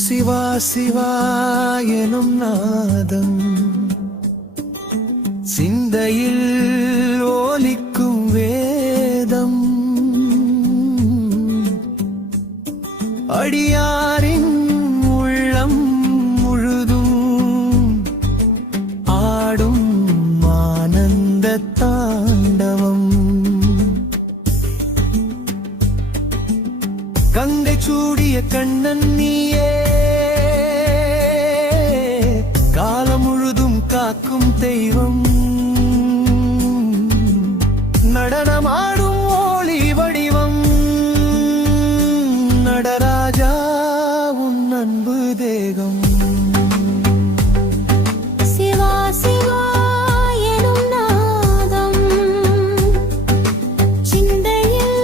சிவா சிவா எனும் நாதம் சிந்தையில் ஓலிக்கும் வேதம் அடியாரின் உள்ளம் முழுதும் ஆடும் ஆனந்த தாண்டவம் கங்கை சூடிய கண்ணன் நீயே காலம் முழுதும் காக்கும் தெய்வம் நடனமாடும் ஒளி வடிவம் நடராஜா உன் அன்பு தேகம் சிவா சிவா எனும் நாதம் சிந்தையில்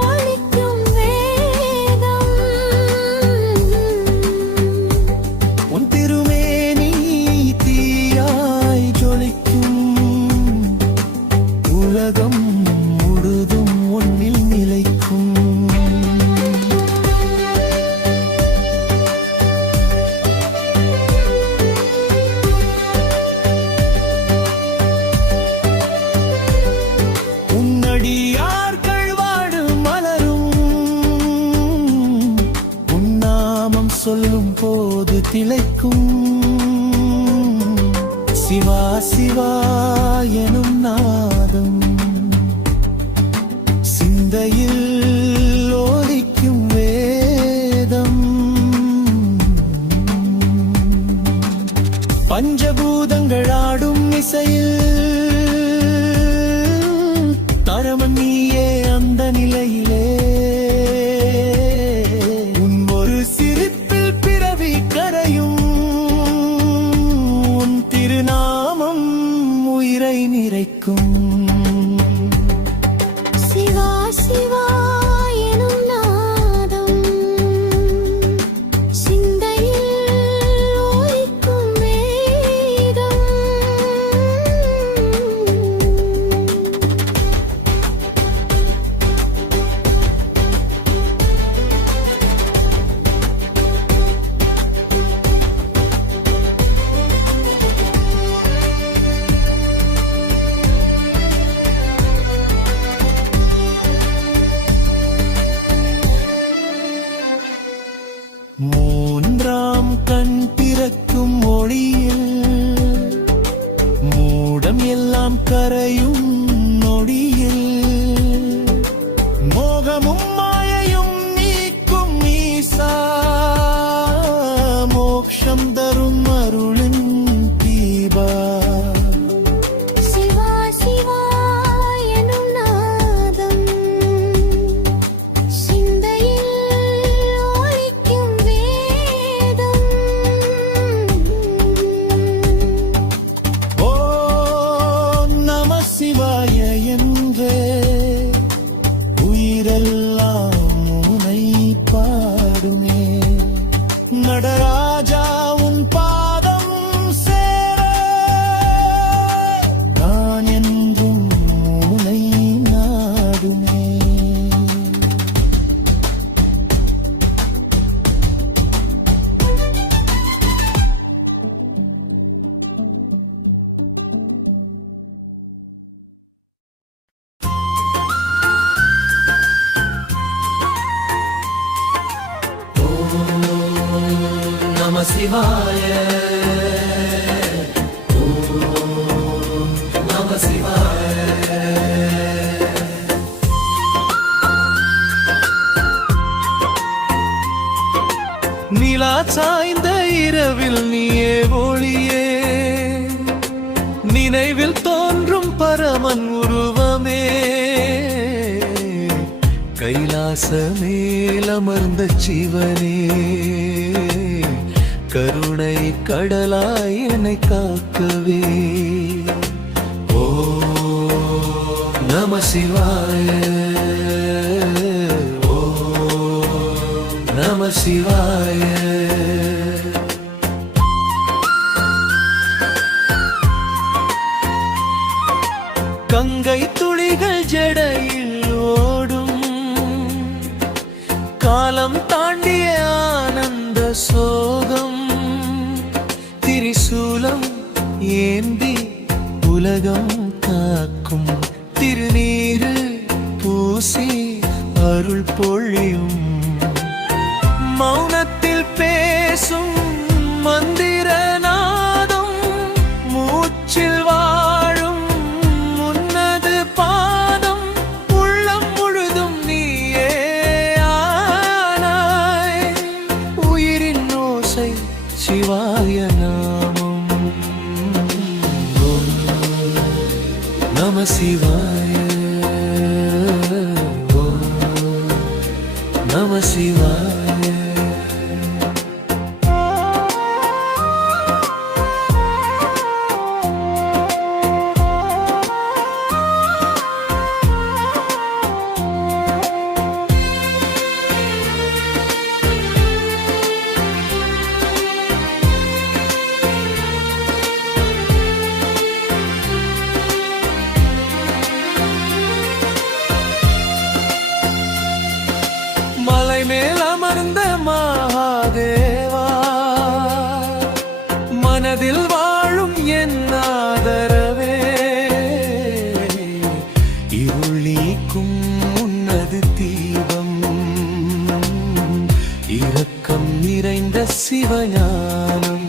ஒலிக்கும் வேதம் உன் திருமேனி தீயாய் ஜொலிக்கும் உலகம் முழுதும் ஒன்னில் நிலைக்கும் உன்னடியார்கள் வாடு மலரும் உன்னாமம் சொல்லும் போது திளைக்கும் சிவா சிவா எனும் நாதம் சிந்தையில் ஓலிக்கும் வேதம் பஞ்சபூதங்கள் ஆடும் இசையில் தரமன் நீயே அந்த நிலையிலே உன் ஒரு சிரிப்பில் பிறவி கரையும் உன் திருநாமம் உயிரை நிறைக்கும் சிவா சிவா எனும் நாதம் சிந்தையில் ஒலிக்கும் வேதம் மூன்றாம் கண் பிறக்கும் ஒளியில் மூடம் எல்லாம் கரையும் நொடியில் மோகமும் மாயையும் நீக்கும் ஈசா மோக்ஷம் தரும் அருளின் தீபா சிவா சிவா எனும் நாதம் சிந்தையில் ஒலிக்கும் வேதம் ஓம் நம சிவாய என்றே உயிரெல்லாம் உனை பாடுமே நடராஜா உன் பாதம் சேர நான் என்றும் உனை நாடுமே நம சிவாய ஓம் நம சிவாய நிலா சாய்ந்த இரவில் நீயே ஒளியே நினைவில் தோன்றும் பரமன் உருவமே கைலாச மேலமர்ந்த சிவனே கருணை கடலாய் என்னை காக்கவே ஓம் நம சிவாய ஓம் நம சிவாய கங்கை துளிகள் ஜடையில் ஓடும் காலம் தாண்டிய ஆனந்த சோகம் திரிசூலம் ஏந்தி உலகம் காக்கும் திருநீரு பூசி அருள் பொழியும் மௌனத்தில் பேசும் மந்திரநாதம் மூச்சில் வாழும் உன்னது பாதம் உள்ளம் முழுதும் நீயே ஆனாய் உயிரின் ஓசை சிவாய நாமம் ஓம் நம சிவாய ஓம் நம சிவாய மேல் அமர்ந்த மகாதேவா மனதில் வாழும் என் ஆதரவே இருள் நீக்கும் உன்னது தீபம் இரக்கம் நிறைந்த சிவஞானம்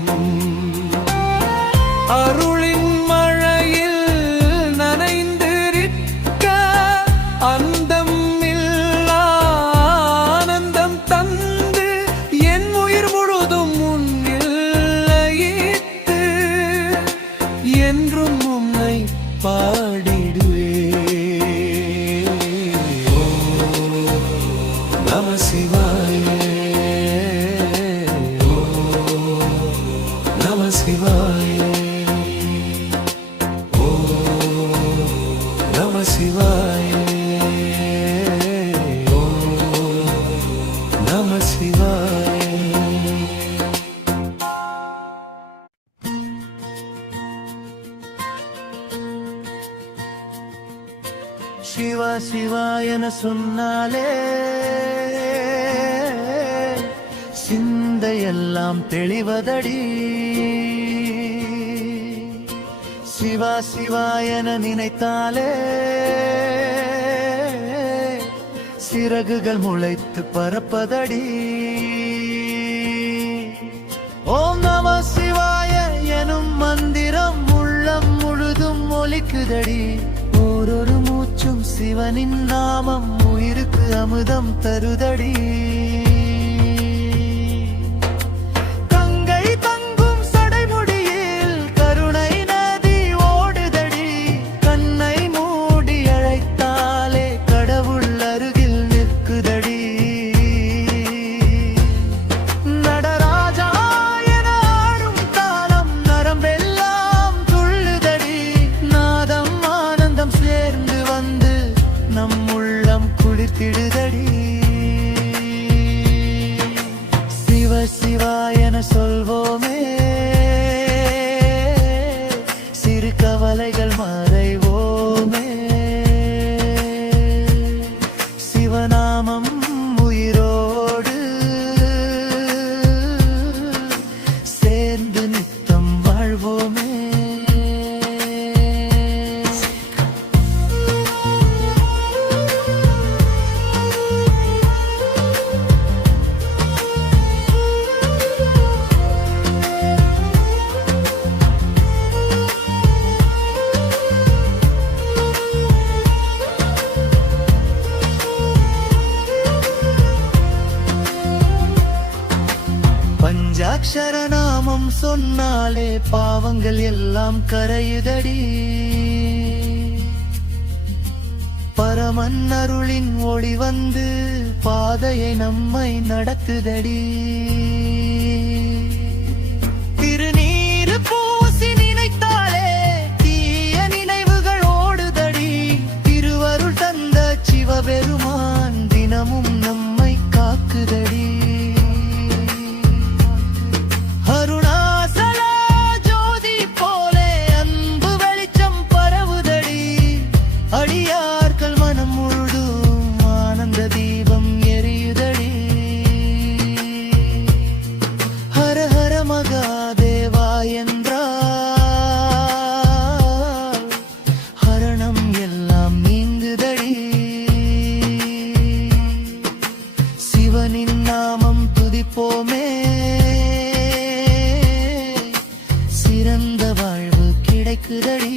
அருளின் மழையில் நனைந்திருக்க அந்தம் என்றும் உன்னை பாடிடுவே ஓம் நம சிவாய ஓம் நம சிவாய ஓம் நம சிவாய ஓம் நம சிவாய சிவா சிவா என சொன்னாலே சிந்தையெல்லாம் தெளிவதடி சிவா சிவா என நினைத்தாலே சிறகுகள் முளைத்து பறப்பதடி ஓம் நம சிவாய எனும் மந்திரம் உள்ளம் முழுதும் ஒலிக்குதடி ஓரொரு மூச்சும் சிவனின் நாமம் உயிருக்கு அமுதம் தருதடி கங்கை தங்கும் சடைமுடியில் கருணை நதி ஓடுதடி கண்ணை மூடி அழைத்தாலே கடவுள் அருகில் நிற்குதடி நடராஜா என ஆடும் தாளம் நரம்பெல்லாம் துள்ளுதடி நாதம் ஆனந்தம் சேர்ந்து வந்து நம் உள்ளம் குளிர்த்திடுதடி சிவ சிவா என சொல்வோமே சிறு கவலைகள் மறைவோமே சிவநாமம் உயிரோடு சேர்ந்து நித்தம் வாழ்வோமே பஞ்சாட்சர நாமம் சொன்னாலே பாவங்கள் எல்லாம் கரையுதடி பரமன் அருளின் ஒளி வந்து பாதையை நம்மை நடத்துதடி திருநீரு பூசி நினைத்தாலே தீய நினைவுகள் ஓடுதடி திருவருள் தந்த சிவபெருமான் தினமும் நம்மை காக்குதடி அடியார்கள் மனம் முழுதும் ஆனந்த தீபம் எரியுதடி கேக்குதடி.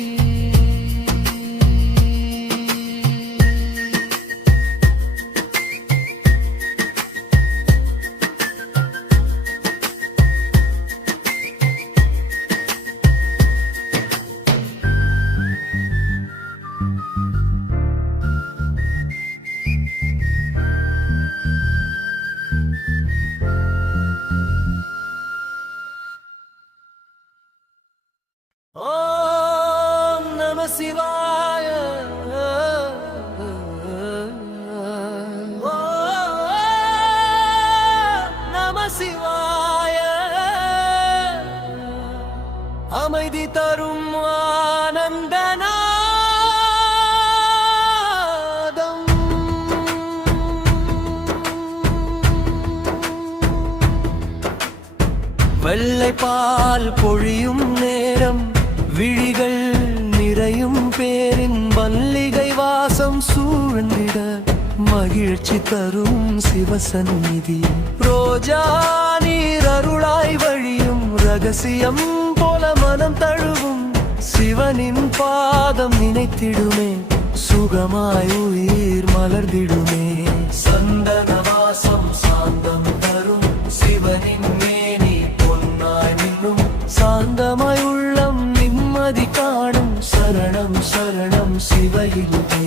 ஓம் நம சிவாய. ஓம் நம சிவாய. அமைதி தரும் ஆனந்தநாதம். வெள்ளை பால் பொழியும் நேரம், விழிகள் நிறையும் பேரின் மல்லிகை வாசம் சூழ்ந்திட, மகிழ்ச்சி தரும் சிவசந்நிதி. ரோஜா நீர் அருளாய் வழியும், ரகசியம் போல மனம் தழுவும், சிவனின் பாதம் நினைத்திடுமே, சுகமாய் உயிர் மலர்ந்திடுமே. சந்தன வாசம் சாந்தம் தரும், சிவனின் மேனி பொன்னாய் நின்றும், சாந்தமாய் உள்ளம் நிம்மதி காணும். சரணம் சரணம் சிவயிலுமே.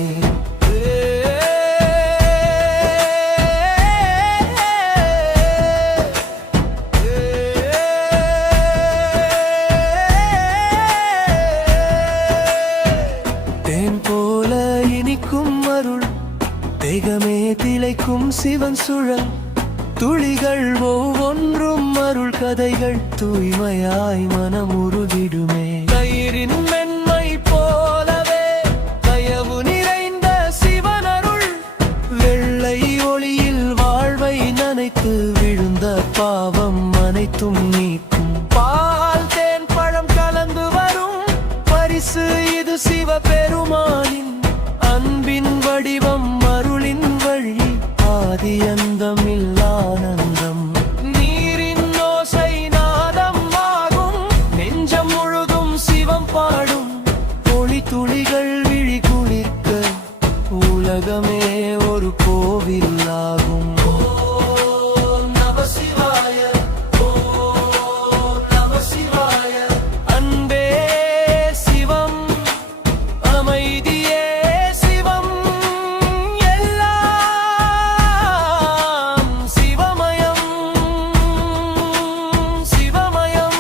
தேன் போல இனிக்கும் அருள், தேகமே திளைக்கும் சிவன் சுழல், துளிகள் ஒவ்வொன்றும் அருள் கதைகள், தூய்மையாய் மனம் உருகிடுமே. தயிரின் மென்மை போலவே தயவு நிறைந்த சிவனருள், வெள்ளை ஒளியில் வாழ்வை நனைத்து, விழுந்த பாவம் அனைத்தும் நீக்கும். பால் தேன் பழம் கலந்து வரும் பரிசு இது சிவபெருமானின் அன்பின் வடிவம், அருளின் வழி, ஆதி அந்தமில் ஆனந்தம். நீரின் ஓசை நாதம் ஆகும், நெஞ்சம் முழுதும் சிவம் பாடும், ஒளி துளிகள் விழி குளிக்க, உலகமே ஒரு கோவில் ஆகும். ஓம் நம சிவாய. ஓம் நம சிவாய. அன்பே சிவம், அமைதியே சிவம், எல்லாம் சிவமயம் சிவமயம்.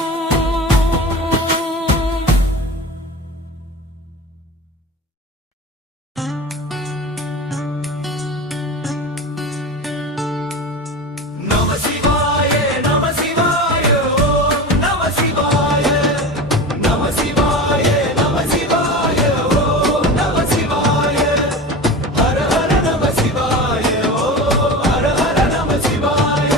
நம சிவாய நம சிவாய. ஓம் நம சிவாய. நம சிவாய நம சிவாய. ஓம் நம சிவாய. ஹர ஹர நம சிவாய. ஓம் ஹர ஹர நம சிவாய.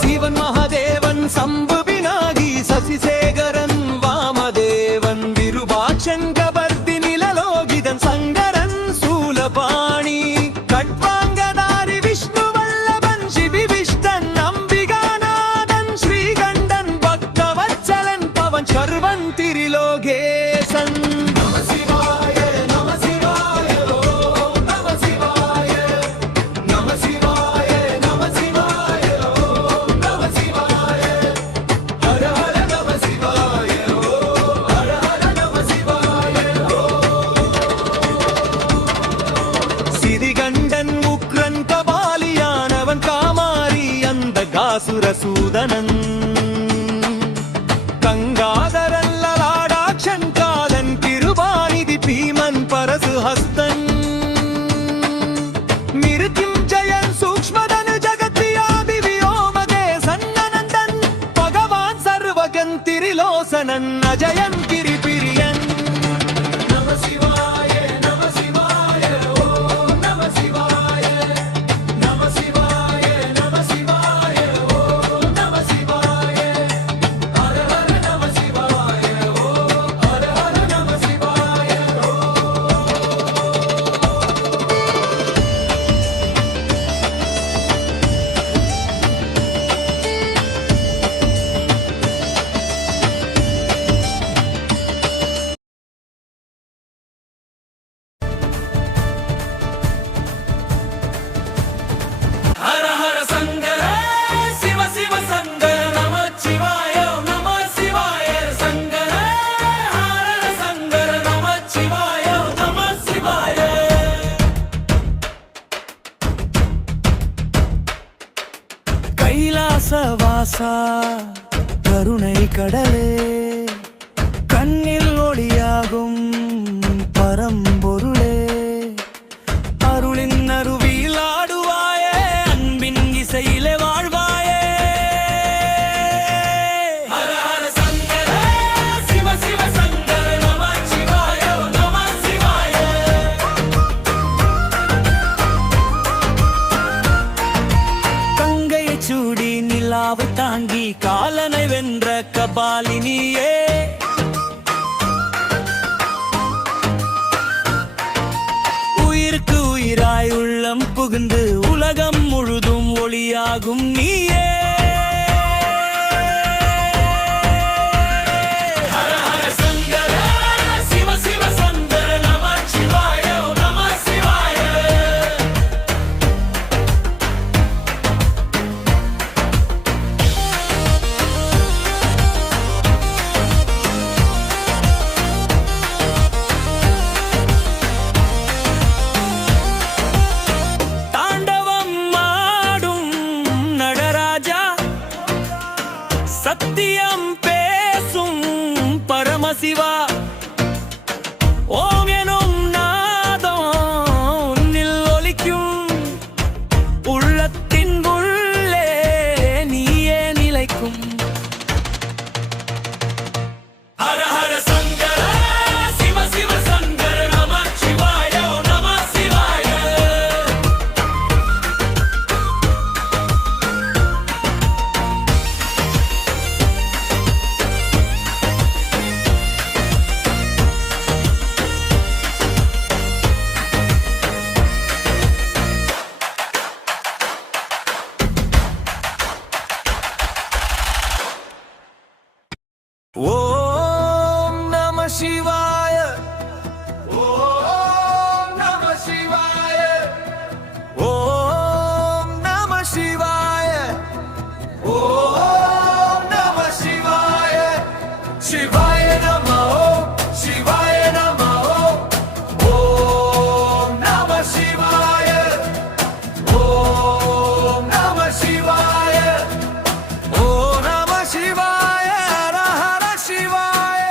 சிவன் மகாதேவன் சம்பு விநாயகி சசிசேகரன் வாமதேவன் விருபாட்சன் கபர்தி நிலலோகிதன் சங்கரன் சூலபாணி கட்வாங்கதாரி விஷ்ணு வல்லபன் சிபிவிஷ்டன் அம்பிகாநாதன் ஸ்ரீகண்டன் பக்தவத்சலன் பவன் சர்வன் திரிலோகேசன். நம சிவாய நம சிவாய. ஓம் நம சிவாய. நம சிவாய நம சிவாய. ஓம் நம சிவாய. ஹர ஹர நம சிவாய. ஓம் ஹர ஹர நம சிவாய. சிதிகண்டன் உக்ரன் கபாலியானவன் காமாரி அந்த காசுர சூதனன் கங்காதரன் லலாடாட்சன் காதன் கிருபாநிதி பீமன் பரசு ஹஸ்தன் மிருத்யும் ஜயன் சூக்ஷ்மதனு ஜகத்யாதி வியோமதே சன்னனந்தன் பகவான் சர்வகன் திரிலோசனன் அஜயன் கிரிபிரியன். நம சிவாய நம சிவாய. ஓம் நம சிவாய. நம சிவாய நம சிவாய. ஓம் நம சிவாய. ஹர ஹர நம சிவாய. ஓம் ஹர ஹர நம சிவாய. சீனிவாசா கருணை கடலே கண்ணில் ஒளியாகும் பரம்பொருளே அருளின் அருவியில் ஆடுவாயே அன்பின் இசையிலே வாழ்வாயே ஹர ஹர சங்கர சிவ சிவ சங்கர நம சிவாய நம சிவாய கங்கையை சூடி நிலாவை தாங்கி காலனை வென்ற கபாலினியே உயிருக்கு உயிராய் உள்ளம் புகுந்து உலகம் முழுதும் ஒளியாகும் நீயே ஹர ஹர சங்கர சிவ சிவ சங்கர நம சிவாய நம சிவாய தாண்டவம் ஆடும் நடராஜா சத்தியம் பேசும் பரமசிவா ஓம் எனும் நாதம் உன்னில் ஒலிக்கும் உள்ளத்தின் உள்ளே நீயே நிலைக்கும் ஹர ஹர சங்கர சிவ சிவ சங்கர நம சிவாய நம சிவாய ஓம் நம சிவாய ஓம் நம சிவாய ஓம் நம சிவாய ஓம் நம சிவாய சிவாய நம ஓம் சிவாய நம ஓம் நம சிவாய ஓம் நம சிவாய ஓம் நம சிவாய ஹர ஹர சிவாய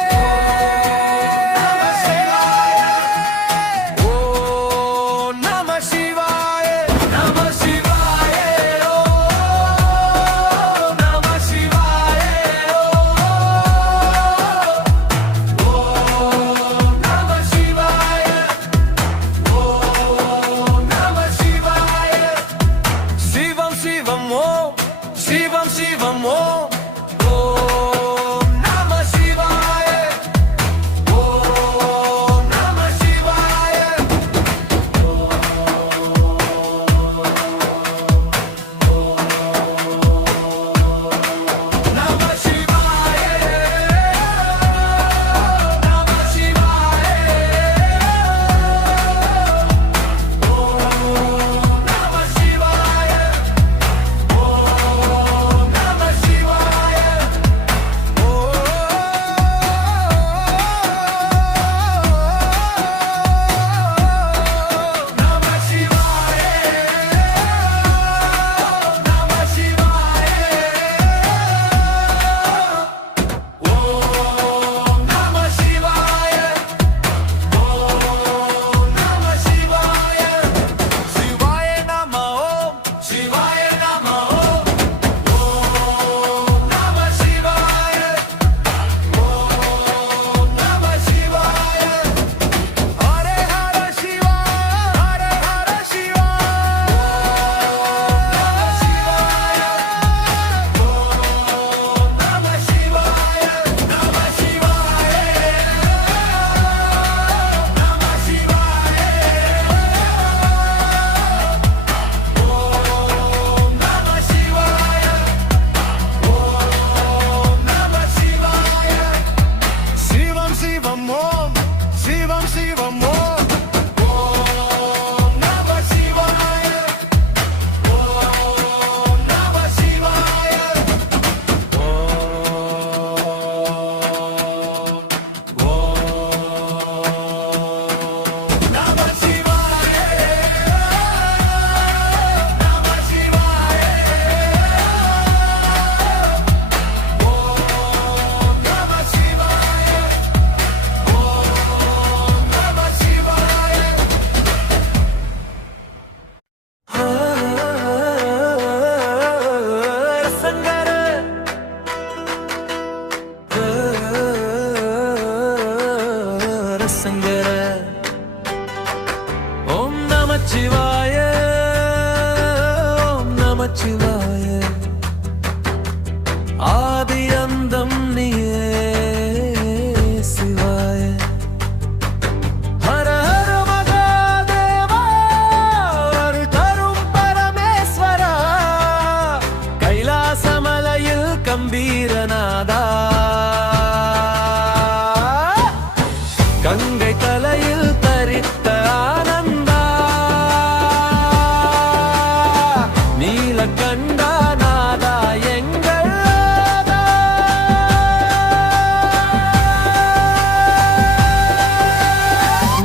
சிவசங்கர ஓம் நமச்சிவாய ஓம் நமச்சிவாய ஆதி அந்தம் நீயே சிவாய ஹர ஹர மகாதேவா அருள் தரும் பரமேஸ்வரா கைலாசமலையில் கம்பீரநாதா கங்கை தலையில் தரித்த ஆனந்தா நீலகண்டா நாதா எங்கள் நாதா.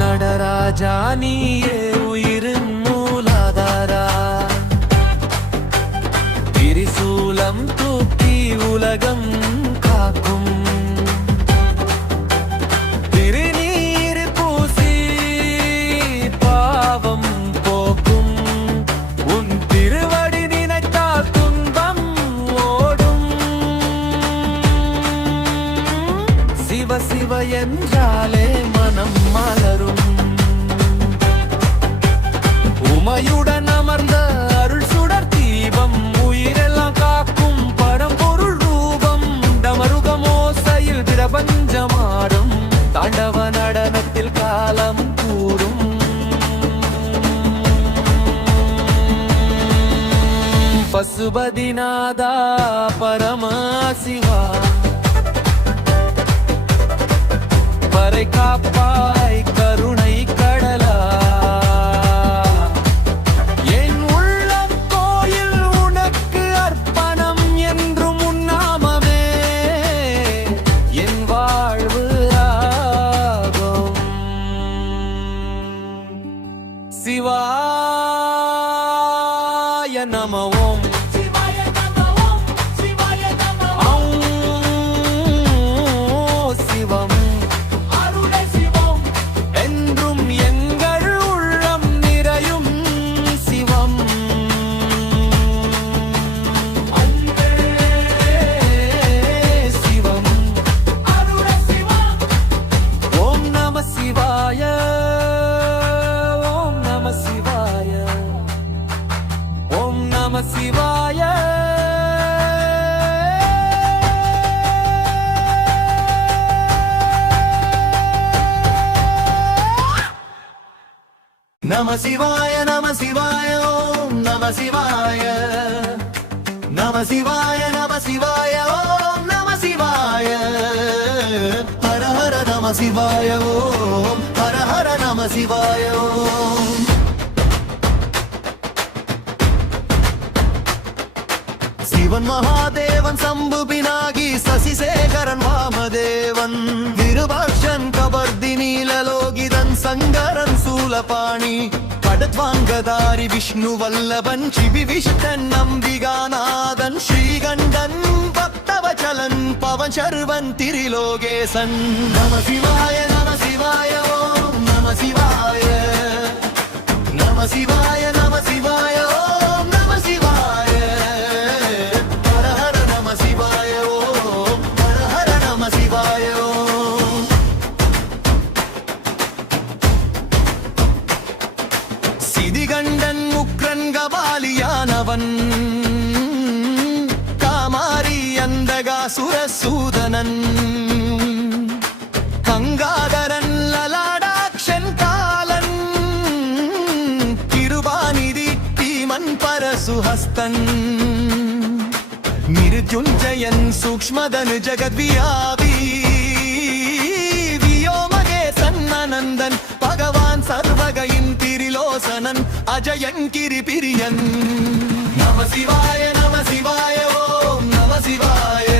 நடராஜா நீயே உயிரின் மூலாதாரா திரிசூலம் தூக்கி உலகம் காக்கும் திருநீர் பூசி பாவம் போக்கும் உன் திருவடி நினைத்தால் துன்பம் ஓடும் சிவ சிவ என்றாலே மனம் மலரும் உமையுடன் அமர்ந்த அருள் சுடர் தீபம் உயிரெல்லாம் காக்கும் பரம்பொருள் ரூபம் டமருகமோசையில் பிரபஞ்சமாடும் தாண்டவ நடனத்தில் காலம் கூடும் பசுபதிநாதா பரமசிவா பறை காப்பாய் கருணை கடலா என் உள்ளம் கோயில் உனக்கு அர்ப்பணம் என்றும் உன்னாமமே என் வாழ்வு ராகம் சிவாய நம ஓம் சிவம் என்றும் எங்கள் உள்ளம் நிறையும் சிவம் சிவம் ஓம் நம சிவாய ஓம் நம சிவாய ஓம் நம சிவாய நம சிவாய நம சிவாய ஓம் நம சிவாய நம சிவாய நம சிவாய ஓம் நம சிவாய ஹர ஹர நம சிவாய ஓம் ஹர ஹர நம சிவாய ஓம் சிவன் மகாதேவன் சம்பு பினாகி சசிசேகரன் வாமதேவன் விருபாக்ஷன் கபர்தி நீலலோகிதன் சங்கரன் சூலபாணி கடத்வாங்கதாரி விஷ்ணு வல்லபன் சிபிவிஷ்டன் நம்பிகாநாதன் ஸ்ரீகண்டன் பக்தவச்சலன் பவன் சர்வன் திரிலோகேசன் நம சிவாய நம சிவாய ஓம் நம சிவாய நம சிவாய நம சிவாய ஓம் நம சிவாய ஹர ஹர நம சிவாய ஓம் ஹர ஹர நம சிவாய ஓம் சிதிகண்டன் முக்ரன் கபாலியானவன் காமாரி அந்தகாசுரசூதனன் கங்காதரன் லலாடாக்ஷன் காலன் கிருபாநிதி பீமன் பரசுஹஸ்தன் மிருத்யுஞ்சயன் சூக்ஷ்மதனு ஜகத்வியாபி வியோமகேசன் அனந்தன் பகவான் சர்வகையின் திரிலோசனன் அஜயன் கிரிபிரியன் நம சிவாய நம சிவாய ஓம் நம சிவாய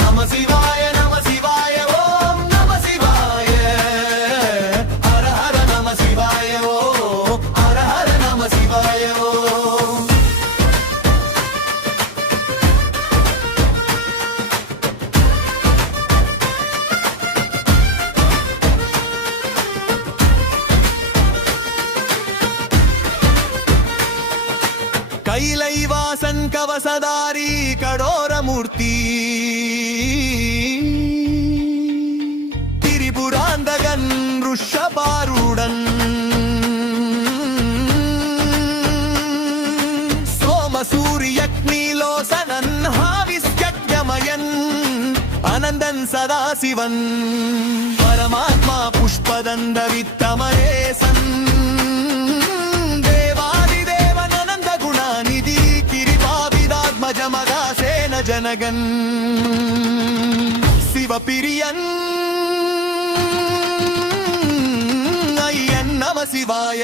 நம சிவாய நம சிவாய ஓம் நம சிவாய ஹர ஹர நம சிவாய ஓம் ஹர ஹர நம சிவாய ஓம் கைலை வாசன் கவசதாரி கடோரமூர்த்தி திரிபுராந்தக அனந்தன் சதாசிவன் பரமாத்மா புஷ்பதந்த வித்தமரேசன் தேவாதி தேவன் அனந்த குணாநிதி கிரிபாவிதாத்மஜ மகாசேன ஜனகன் சிவபிரியன் ஐயன் நம சிவாய